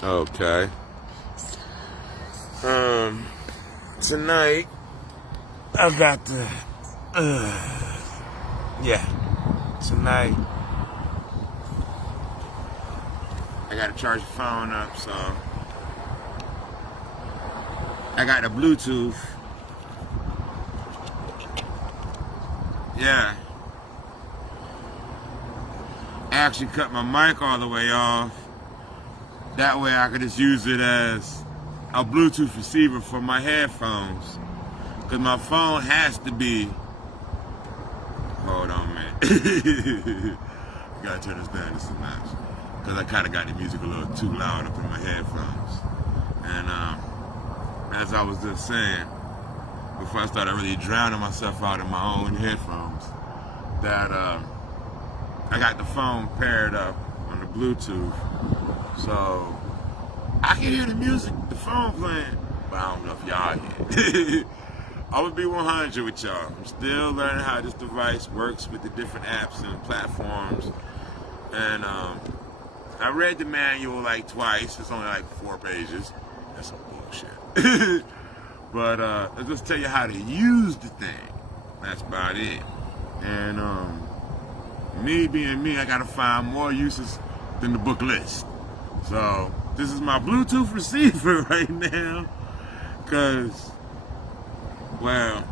Okay. Tonight I got the tonight I gotta charge the phone up, so I got the Bluetooth. Yeah. I actually cut my mic all the way off. That way I could just use it as a Bluetooth receiver for my headphones. Cause my phone has to be, hold on man. Gotta turn this down just a notch. Cause I kinda got the music a little too loud up in my headphones. And as I was just saying, before I started really drowning myself out in my own headphones, that I got the phone paired up on the Bluetooth. So I can hear the music, the phone playing, but I don't know if y'all hear it. I would be 100 with y'all. I'm still learning how this device works with the different apps and platforms. And I read the manual like twice. It's only like 4 pages. That's some bullshit. But I'll just tell you how to use the thing. That's about it. And me being me, I gotta find more uses than the book list. So this is my Bluetooth receiver right now, cause, well,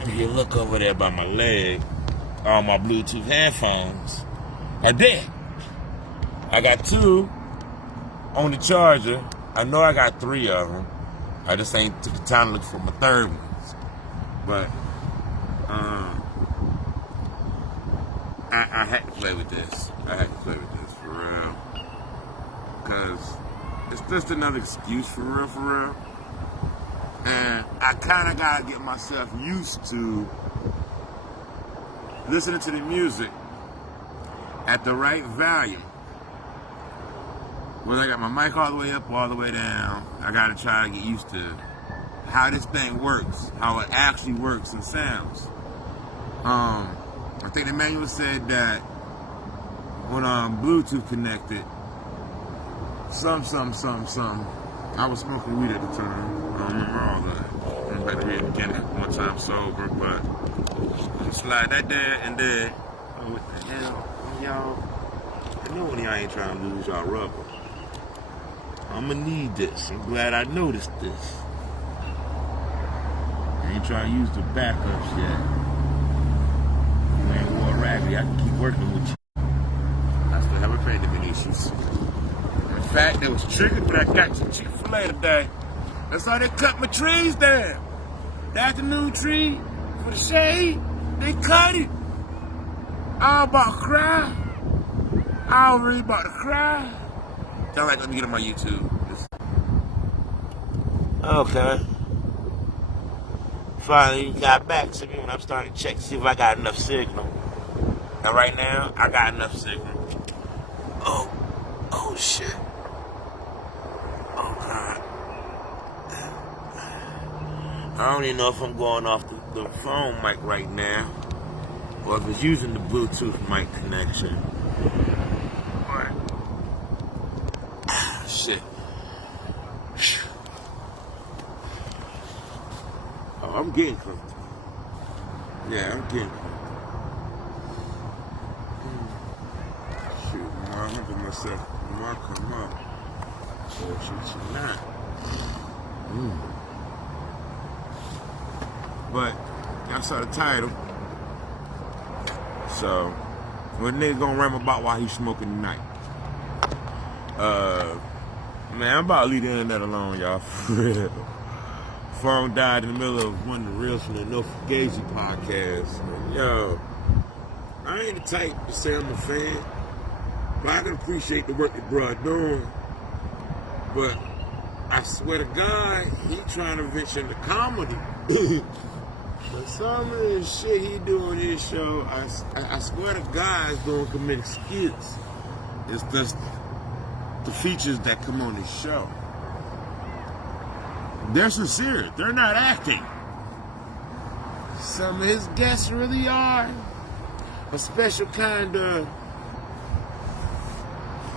if you look over there by my leg, all my Bluetooth headphones are dead. I got 2 on the charger. I know I got 3 of them. I just ain't took the time to look for my 3rd ones. But I had to play with this. I had to play with this for real. Cause it's just another excuse for real. And I kinda gotta get myself used to listening to the music at the right volume. Whether I got my mic all the way up or all the way down, I gotta try to get used to how this thing works, how it actually works and sounds. I think the manual said that when Bluetooth connected, I was smoking weed at the time. I don't remember all that. I'm about to read it again one time sober, but I'm gonna slide that there and there. Oh, what the hell? Y'all, I know when y'all ain't trying to lose y'all rubber. I'm gonna need this. I'm glad I noticed this. I ain't trying to use the backups yet. You ain't War Raggedy. I can keep working with you. I still haven't paid them any issues. In fact, it was tricky, but I got some Chick-fil-A today. That's how they cut my trees down. The afternoon tree for the shade, they cut it. I was about to cry. I was really about to cry. Y'all like, let me get on my YouTube. Okay. Finally got back to me when I'm starting to check to see if I got enough signal. And right now, I got enough signal. Oh shit. Oh God. I don't even know if I'm going off the phone mic right now, or if it's using the Bluetooth mic connection. Shit. Oh, I'm getting comfortable. Yeah, I'm getting comfortable. Shoot, man, I'm humping myself when I come up. Oh, shit, you not. But, y'all saw the title. So, what nigga gonna rap about while he's smoking tonight? Man, I'm about to leave the internet alone, y'all, for real. Phone died in the middle of one of the reels from the No Fugazi podcast. And, yo, I ain't the type to say I'm a fan, but I can appreciate the work that bruh doing. But I swear to God, he trying to venture into comedy. But some of the shit he do on his show, I swear to God, is gonna commit skits. It's just the features that come on his show. They're sincere. They're not acting. Some of his guests really are a special kind of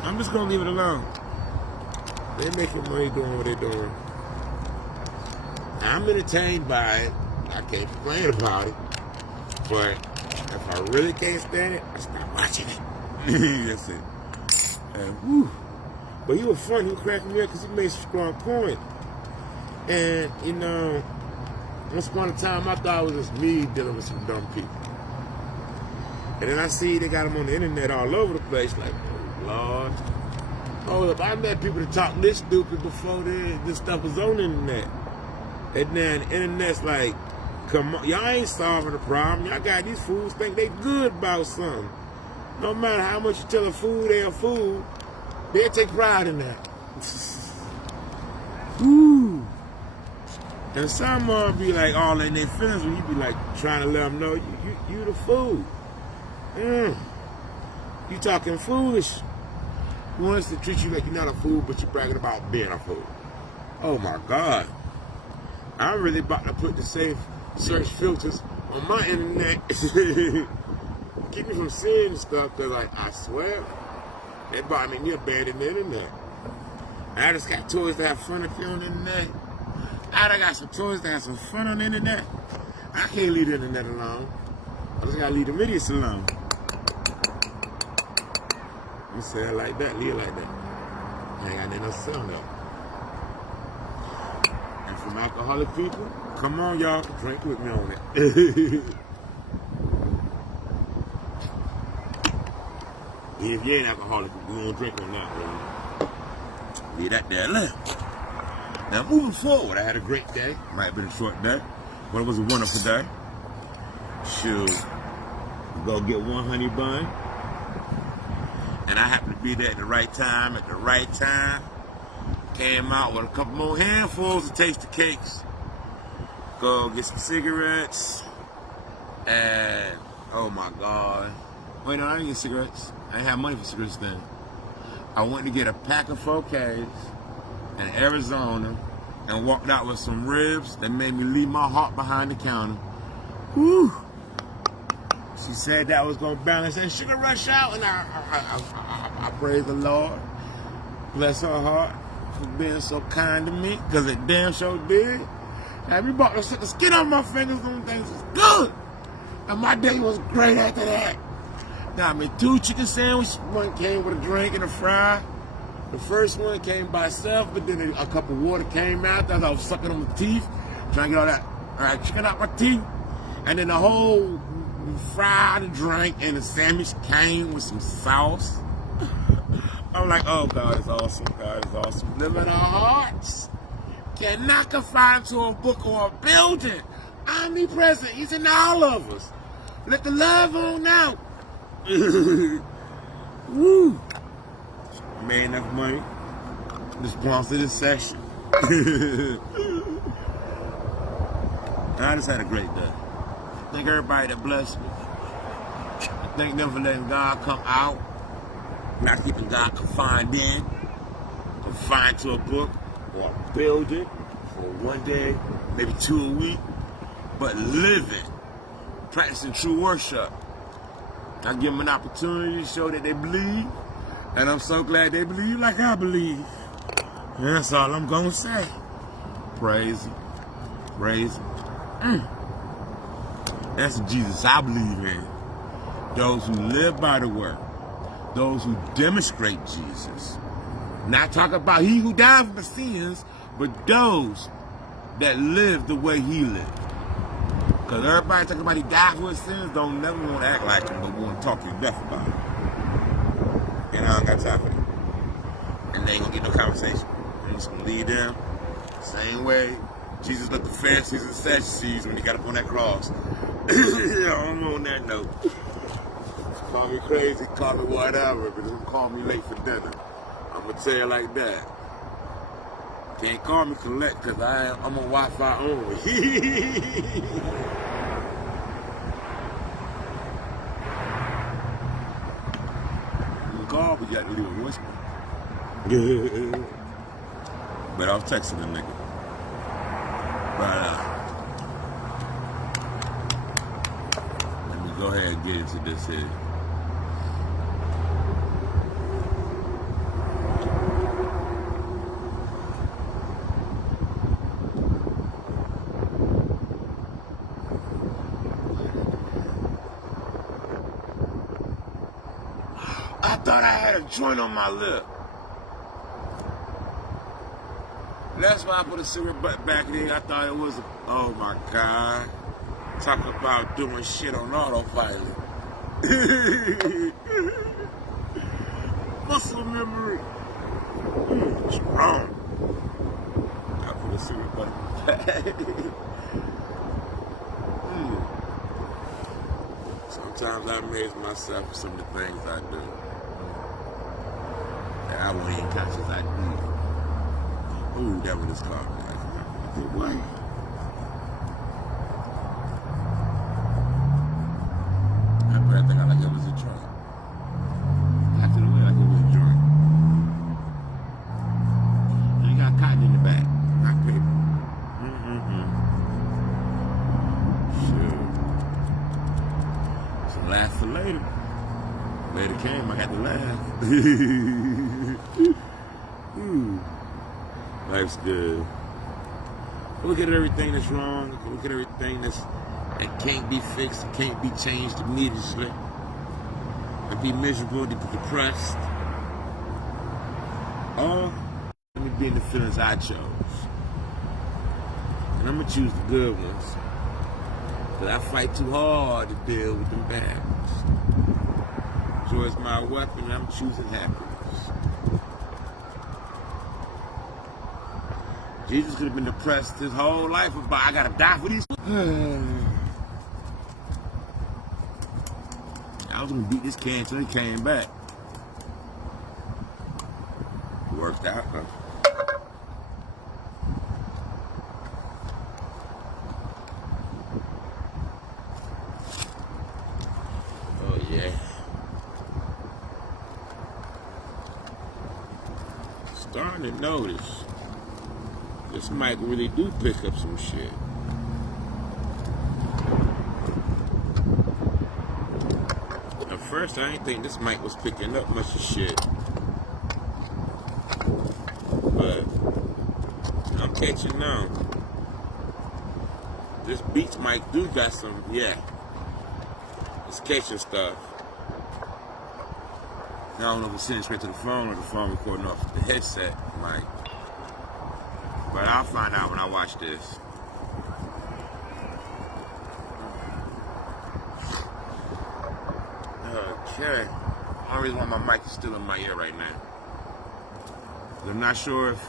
I'm just gonna leave it alone. They making money doing what they're doing. I'm entertained by it. I can't complain about it. But if I really can't stand it, I stop watching it. That's it. And whew. But he was fun. He was cracking me up because he made some strong points. And, you know, once upon a time, I thought it was just me dealing with some dumb people. And then I see they got them on the internet all over the place. Like, oh, Lord. Hold up, I met people that talk this stupid before this stuff was on the internet. And then the internet's like, come on, y'all ain't solving the problem. Y'all got these fools think they good about something. No matter how much you tell a fool they're a fool, they'll take pride in that. Woo. And some be like all in their feelings when you be like trying to let them know you the fool. You talking foolish. Who wants to treat you like you're not a fool, but you're bragging about being a fool? Oh my God. I'm really about to put the safe search filters on my internet. Keep me from seeing stuff, because like, I swear, they bought me near bad in the internet. I just got toys to have fun if you're on the internet. I done got some toys to have some fun on the internet. I can't leave the internet alone. I just gotta leave the idiots alone. You say it like that, leave it like that. I ain't got nothing else to say on that. And from alcoholic people, come on y'all, drink with me on it. If you ain't alcoholic, we won't drink on that one. Leave that there left. Now moving forward, I had a great day. Might have been a short day, but it was a wonderful day. Shoot, go get one honey bun. And I happened to be there at the right time, Came out with a couple more handfuls to taste the cakes. Go get some cigarettes. And, oh my God. Wait, no, I didn't get cigarettes. I didn't have money for cigarettes then. I went to get a pack of 4Ks in Arizona and walked out with some ribs that made me leave my heart behind the counter. Whew. She said that was going to balance that sugar rush out, and I praise the Lord. Bless her heart for being so kind to me, because it damn sure did. Had me bought the skin off my fingers, them things was good. And my day was great after that. Got me 2 chicken sandwiches. One came with a drink and a fry. The first one came by itself, but then a cup of water came out. As I was sucking on my teeth, trying to get all that chicken out my teeth. And then the whole fried drink and the sandwich came with some sauce. I'm like, oh, God is awesome. God is awesome. Living our hearts. Cannot confine to a book or a building. Omnipresent. He's in all of us. Let the love on out. Woo. Made enough money to sponsor this session. I just had a great day. Thank everybody that blessed me. Thank them for letting God come out. Not keeping God confined in. Confined to a book or a building for one day, maybe 2 a week. But living, practicing true worship. I give them an opportunity to show that they believe. And I'm so glad they believe like I believe. And that's all I'm going to say. Praise Him. Praise Him. That's Jesus I believe in. Those who live by the word. Those who demonstrate Jesus. Not talk about he who died for the sins, but those that live the way he lived. Because everybody talking about he died for his sins don't never want to act like him, but want to talk to you death about it. And I don't got time for that. And they ain't going to get no conversation. I'm just going to leave them same way Jesus looked the Pharisees and Sadducees when he got up on that cross. I'm on that note. Call me crazy, call me whatever, but don't call me late for dinner. I'm going to tell you like that. Can't call me collect because I'm on Wi-Fi only. You can call, but you got to leave a voicemail. But I was texting the nigga. But let me go ahead and get into this here. thought I had a joint on my lip. That's why I put a cigarette butt back there. I thought it was, oh my God. Talk about doing shit on autopilot. Muscle memory. Strong. I put a cigarette butt back. Sometimes I amaze myself for some of the things I do. And I wasn't even conscious I did. Ooh, that what it's called. I think, what? I think I like it was a joint. After the way, like it was a joint. And you got cotton in the back, not paper. Sure. So laugh for later. Later came, I got to laugh. Life's good. Look at everything that's wrong. Look at everything that can't be fixed, can't be changed immediately. And be miserable, be depressed. Or let me be in the feelings I chose. And I'm gonna choose the good ones. But I fight too hard to deal with them bad ones. Joy is my weapon, and I'm choosing happiness. Jesus could have been depressed his whole life about, I gotta die for these. I was gonna beat this cat until he came back. Worked out, huh? Oh yeah. Starting to notice this mic really do pick up some shit. At first, I didn't think this mic was picking up much of shit. But I'm catching now. This Beats mic do got some, yeah. It's catching stuff. I don't know if it's sending straight to the phone or the phone recording off the headset mic. But I'll find out when I watch this. Okay. I don't really want my mic still in my ear right now. I'm not sure if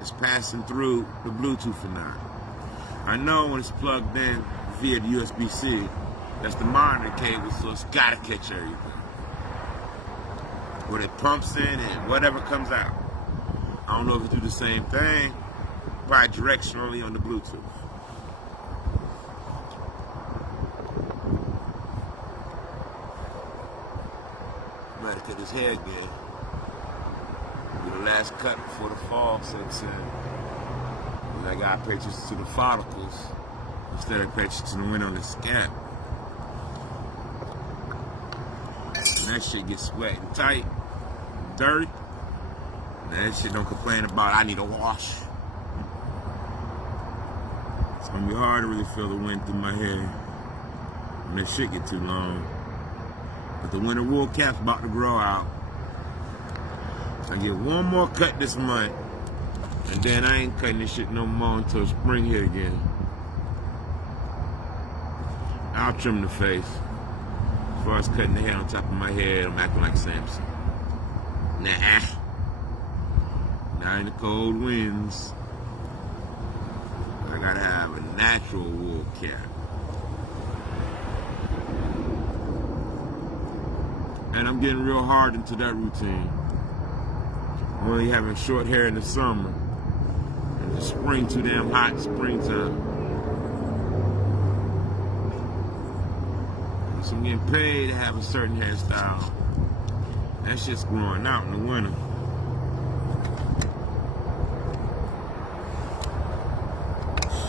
it's passing through the Bluetooth or not. I know when it's plugged in via the USB-C, that's the monitor cable, so it's gotta catch everything. When it pumps in and whatever comes out. I don't know if it do the same thing. Bi-directionally on the Bluetooth. Better cut his hair again. Do the last cut before the fall sets in. And I got pictures to the follicles instead of pictures to the wind on the scalp. And that shit gets wet and tight, dirty. And that shit don't complain about, I need a wash. It's gonna be hard to really feel the wind through my hair when that shit get too long. But the winter wool cap's about to grow out. I get one more cut this month, and then I ain't cutting this shit no more until spring here again. I'll trim the face. As far as cutting the hair on top of my head, I'm acting like Samson. Nah. Not in the cold winds. I gotta have a natural wool cap. And I'm getting real hard into that routine. I'm only having short hair in the summer. And the spring too damn hot, springtime. So I'm getting paid to have a certain hairstyle. That shit's growing out in the winter.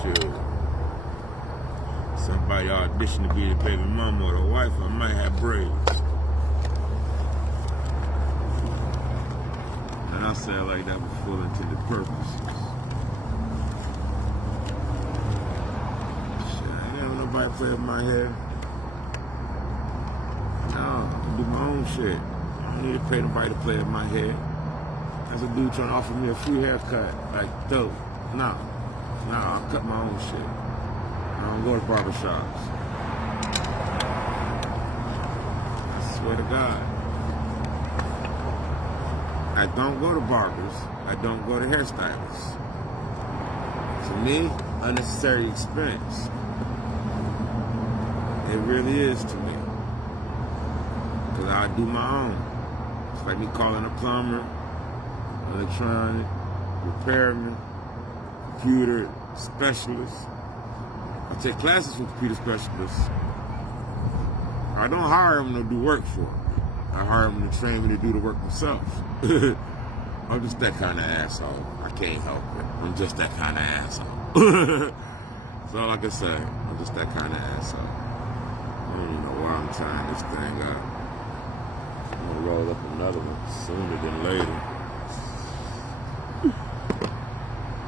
Sure. Somebody auditioned to be the baby mama or the wife, I might have braids. And I say it like that for full intended purposes. Shit, I ain't got nobody play with my hair. No, I do my own shit. don't need to pay nobody to play in my head. That's a dude trying to offer me a free haircut. Like, dope. No, I'll cut my own shit. I don't go to barbershops. I swear to God. I don't go to barbers. I don't go to hairstylists. To me, unnecessary expense. It really is to me. Because I do my own. It's like me calling a plumber, electronic, repairman, computer specialist. I take classes with computer specialists. I don't hire them to do work for me. I hire them to train me to do the work myself. I'm just that kind of asshole. I can't help it. I'm just that kind of asshole. That's all I can say. I'm just that kind of asshole. I don't even know why I'm tying this thing up. I'm gonna roll up another one sooner than later.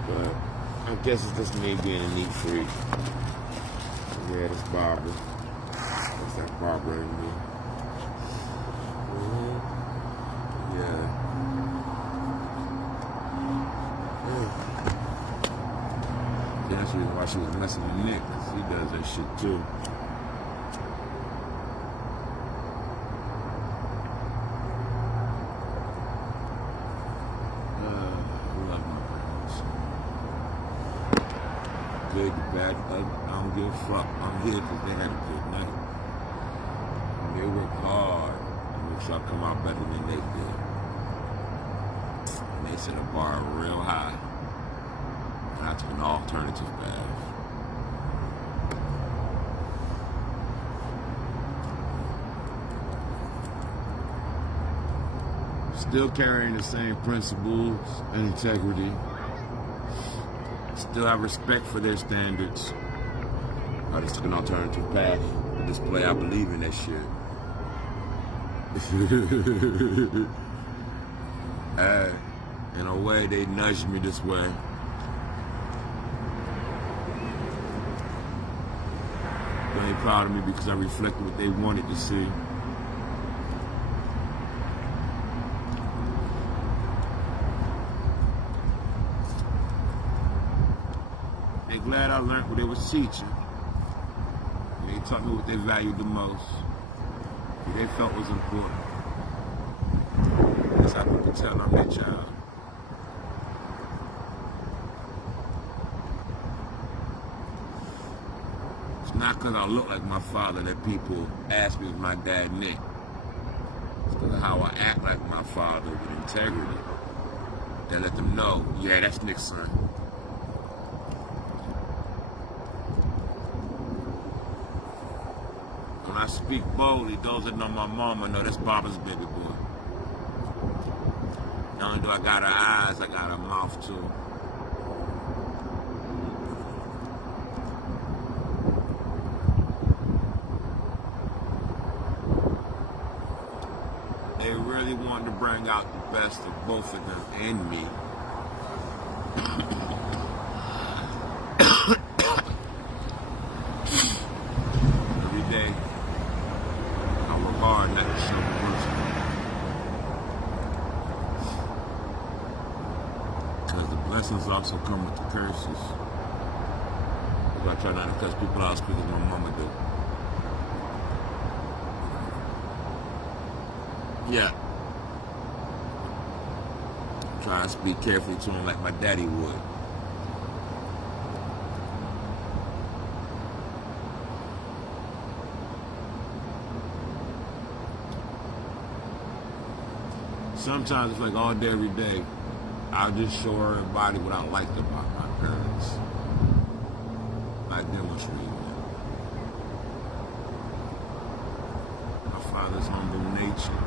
But I guess it's just me being a neat freak. Yeah, this Barbara. That's that Barbara in me. Yeah. That's the reason why she was messing with Nick, because he does that shit too. I love my parents. Good, bad, ugly, I don't give a fuck. I'm here because they had a good night. And they work hard to make sure I come out better than they did. And they set the bar real high. And I took an alternative path. Still carrying the same principles and integrity. Still have respect for their standards. I just took an alternative path to display I believe in that shit. In a way, they nudged me this way. They proud of me because I reflected what they wanted to see. They're glad I learned what they was teaching. They taught me what they valued the most, what they felt was important. That's how people tell I'm their child. Not because I look like my father that people ask me if my dad Nick. It's because of how I act like my father with integrity. That let them know, yeah, that's Nick's son. When I speak boldly, those that know my mama know that's Baba's baby boy. Not only do I got her eyes, I got her mouth too. They really wanted to bring out the best of both of them and me. Every day, I work hard not to show the worst. Because the blessings also come with the curses. So I try not to cuss people out as quick as my mama do. Yeah. Try to speak carefully to him like my daddy would. Sometimes it's like all day, every day, I'll just show everybody what I liked about my parents. I demonstrate it. My father's humble nature.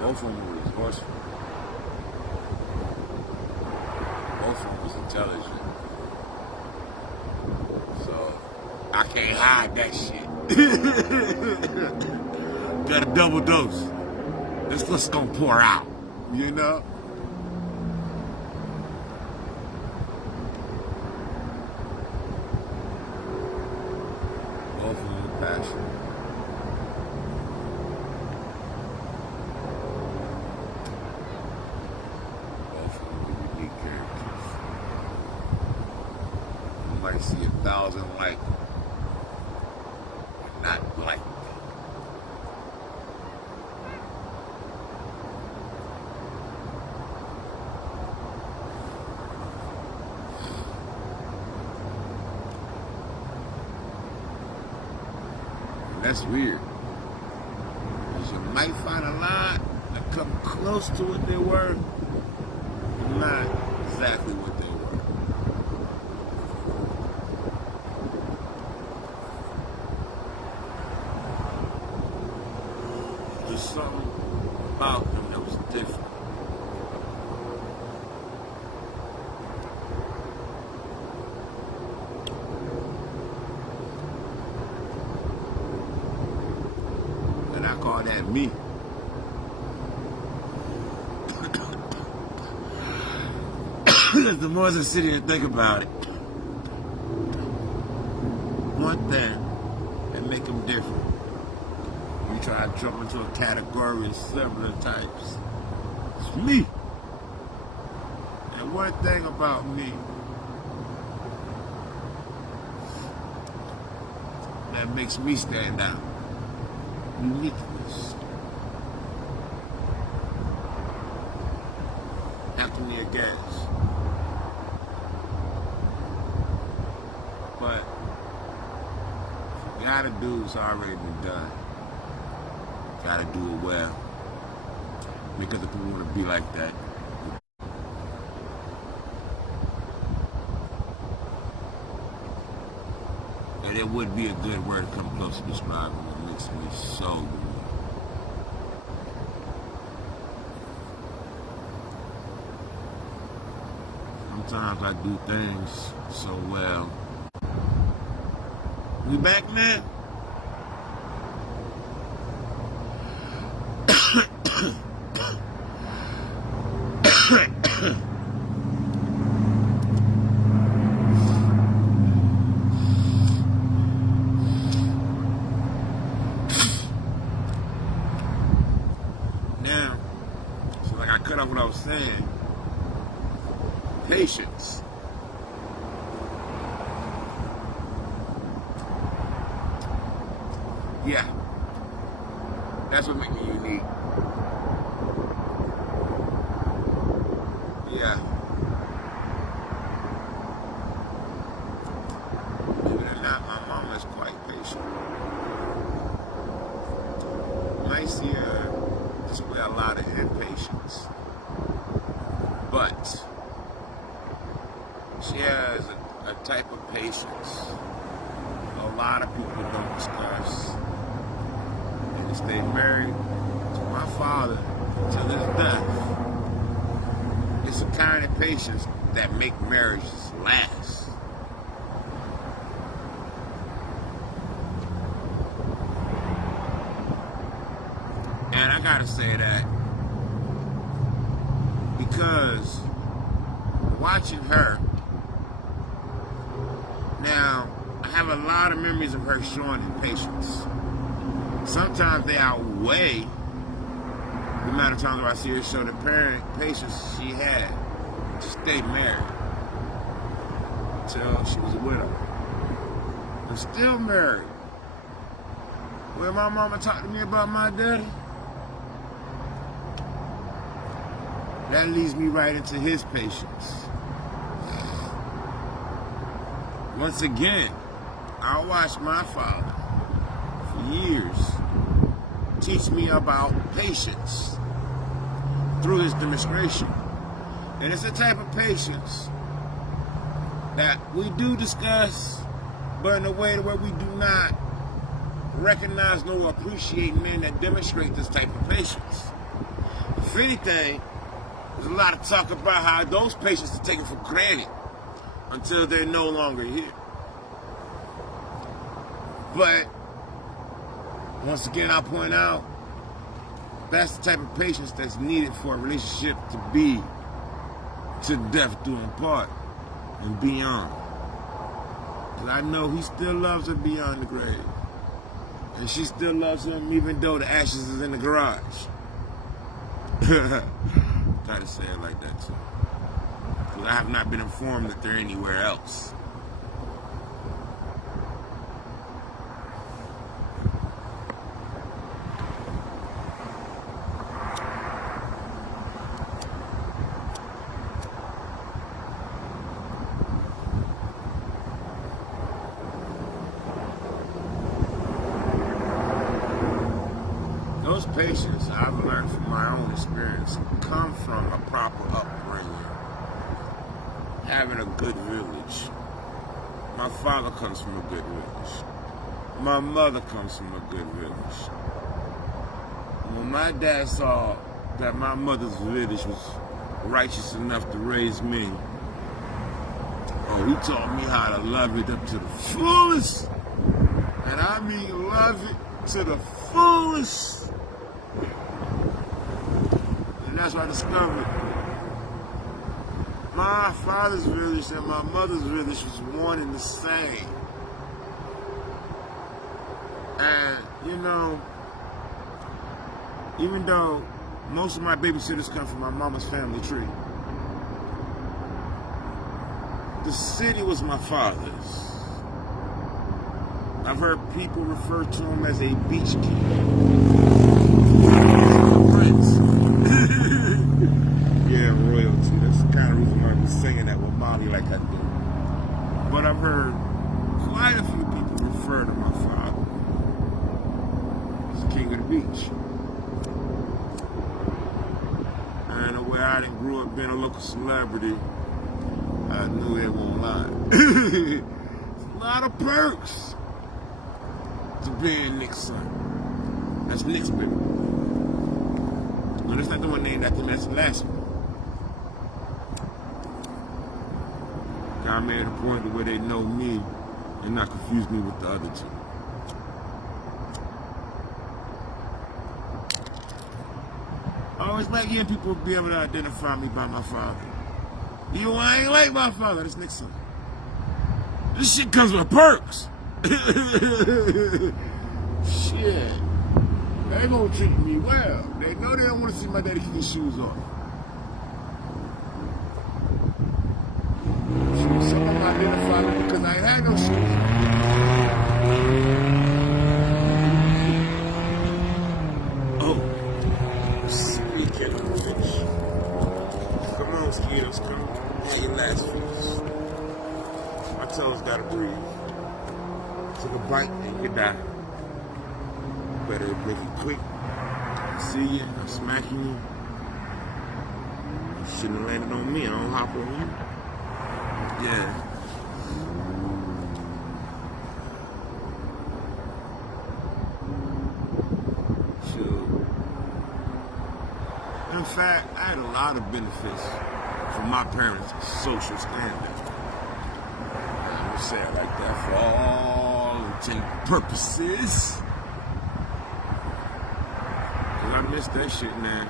Both of them was resourceful. Both of them was intelligent. So, I can't hide that shit. Got a double dose. This stuff's gonna pour out, you know? passion. Both of them are unique characters. You might see 1,000 like them, but not like them. That's weird. Because you might find a lot that come close to what they were, but not exactly what they were. There's something about them that was different. I call that me. Because the more I sit here and think about it, one thing that make them different, you try to jump into a category of similar types, it's me. And one thing about me that makes me stand out, uniqueness. Have to need a gas. But you gotta do what's already been done. You gotta do it well. Because if people want to be like that, and it would be a good word to come close to describing what makes me so unique. Sometimes I do things so well. We back, man? Now, so like I cut off what I was saying. Patience. Yeah. That's what makes me unique. Yeah. Believe it or not, my mom is quite patient. You might see her display a lot of impatience. But she has a type of patience a lot of people don't discuss. And to stay married to my father till his death, it's a kind of patience that make marriages last. And I gotta say that because watching her, now I have a lot of memories of her showing impatience. Sometimes they outweigh the amount of times where I see her show the patience she had to stay married till she was a widow. I'm still married. When my mama talked to me about my daddy, that leads me right into his patience. Once again, I watched my father for years teach me about patience through his demonstration. And it's a type of patience that we do discuss, but in a way where we do not recognize nor appreciate men that demonstrate this type of patience. If anything, there's a lot of talk about how those patients are taken for granted until they're no longer here. But once again, I'll point out that's the type of patience that's needed for a relationship to be to death do them part and beyond. Because I know he still loves her beyond the grave. And she still loves him even though the ashes is in the garage. Try to say it like that too. Because I have not been informed that they're anywhere else. Those patients, I've learned from my own experience, come from a proper upbringing, having a good village. My father comes from a good village. My mother comes from a good village. When my dad saw that my mother's village was righteous enough to raise me, oh, he taught me how to love it up to the fullest. And I mean love it to the fullest. And that's what I discovered. My father's village and my mother's village was one and the same. And, you know, even though most of my babysitters come from my mama's family tree, the city was my father's. I've heard people refer to him as a beach king. Prince. Yeah, royalty. That's the kind of reason why I'm singing that with Molly like I do. But I've heard quite a few people refer to my father as king of the beach. And the way I didn't grew up being a local celebrity, I knew they won't lie. It's a lot of perks to being Nick's son. That's Nick's baby. No, that's not the one named after me, that's the last one. I made a point to where they know me and not confuse me with the other two. I always like hearing people be able to identify me by my father. You ain't like my father, that's Nick's son. This shit comes with perks. Shit. They gonna treat me well. They know they don't want to see my daddy keep his shoes off. Some of them identify me because I ain't had no shoes on. Oh, speaking of which, come on, mosquitoes, come on your last feast. My toes gotta breathe. Took a bite and you die. Better make it quick. I see you, I'm smacking you. You shouldn't have landed on me, I don't hop on you. Yeah. Sure. In fact, I had a lot of benefits from my parents' social standing. I'm gonna say it like that for all intended purposes. Cause I miss that shit, man.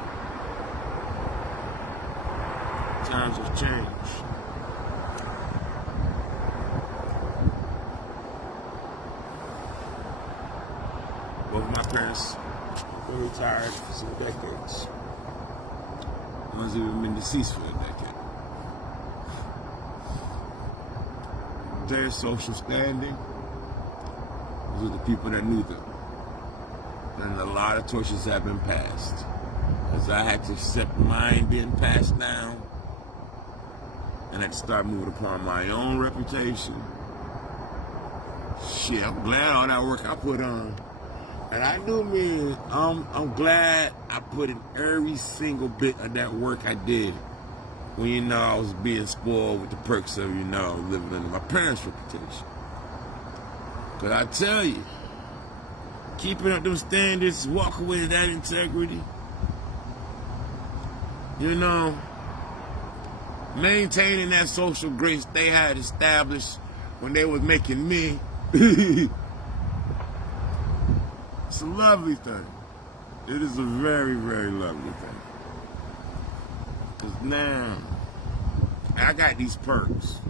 Times have changed. Both my parents were retired for some decades. One's even been deceased for a decade. Their social standing was with the people that knew them. And a lot of torches have been passed. As I had to accept mine being passed down, and I had to start moving upon my own reputation. Shit, I'm glad all that work I put on. And I knew me, I'm glad I put in every single bit of that work I did when, you know, I was being spoiled with the perks of, you know, living under my parents' reputation. Because I tell you, keeping up those standards, walking with that integrity, you know, maintaining that social grace they had established when they was making me, it's a lovely thing. It is a very, very lovely thing. Because now, I got these perks.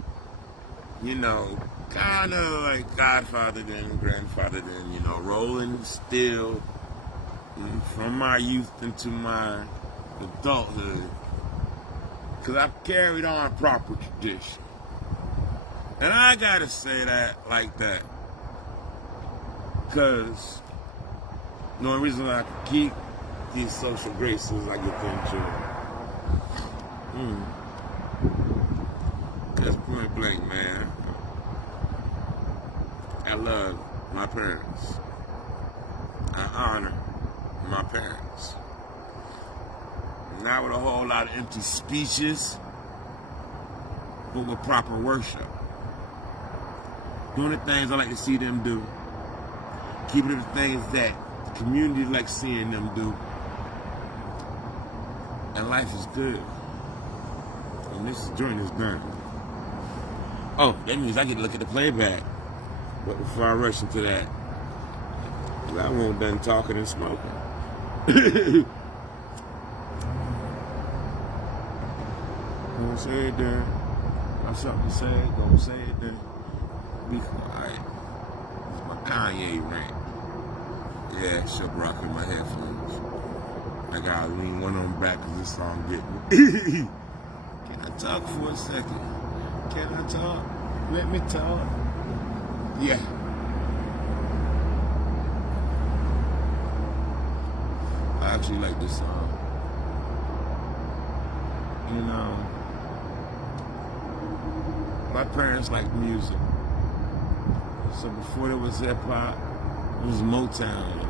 You know, kind of like godfather then, grandfather then, you know, rolling still from my youth into my adulthood. Because I've carried on proper tradition. And I gotta say that like that. Because the only reason I can keep these social graces I get to enjoy. That's point blank, man. I love my parents. I honor my parents. Not with a whole lot of empty speeches, but with proper worship. Doing the things I like to see them do. Keeping the things that the community likes seeing them do. And life is good. And this joint is done. Oh, that means I get to look at the playback. But before I rush into that, I won't done talking and smoking. Gonna say it then. Got something to say, gonna say it then. Be quiet. It's my Kanye rant. Yeah, shook rock in my headphones. I gotta lean one on back because this song get me. Can I talk for a second? Can I talk? Let me talk. Yeah. I actually like this song. You know, my parents liked music. So before there was hip hop, it was Motown.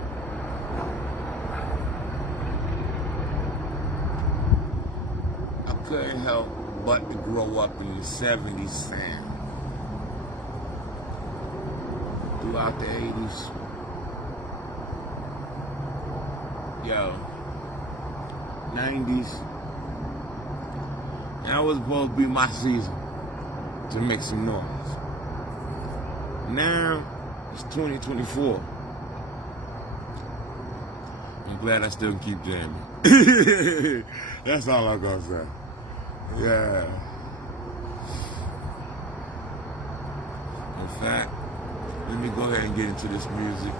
I couldn't help but to grow up in the 70s sound. Throughout the 80s. Yo, 90s. That was supposed to be my season to make some noise. Now, it's 2024. I'm glad I still can keep jamming. That's all I'm gonna say. Yeah. In fact, let me go ahead and get into this music.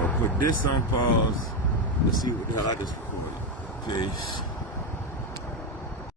I'll put this on pause. Let's see what the hell I just recorded. Peace.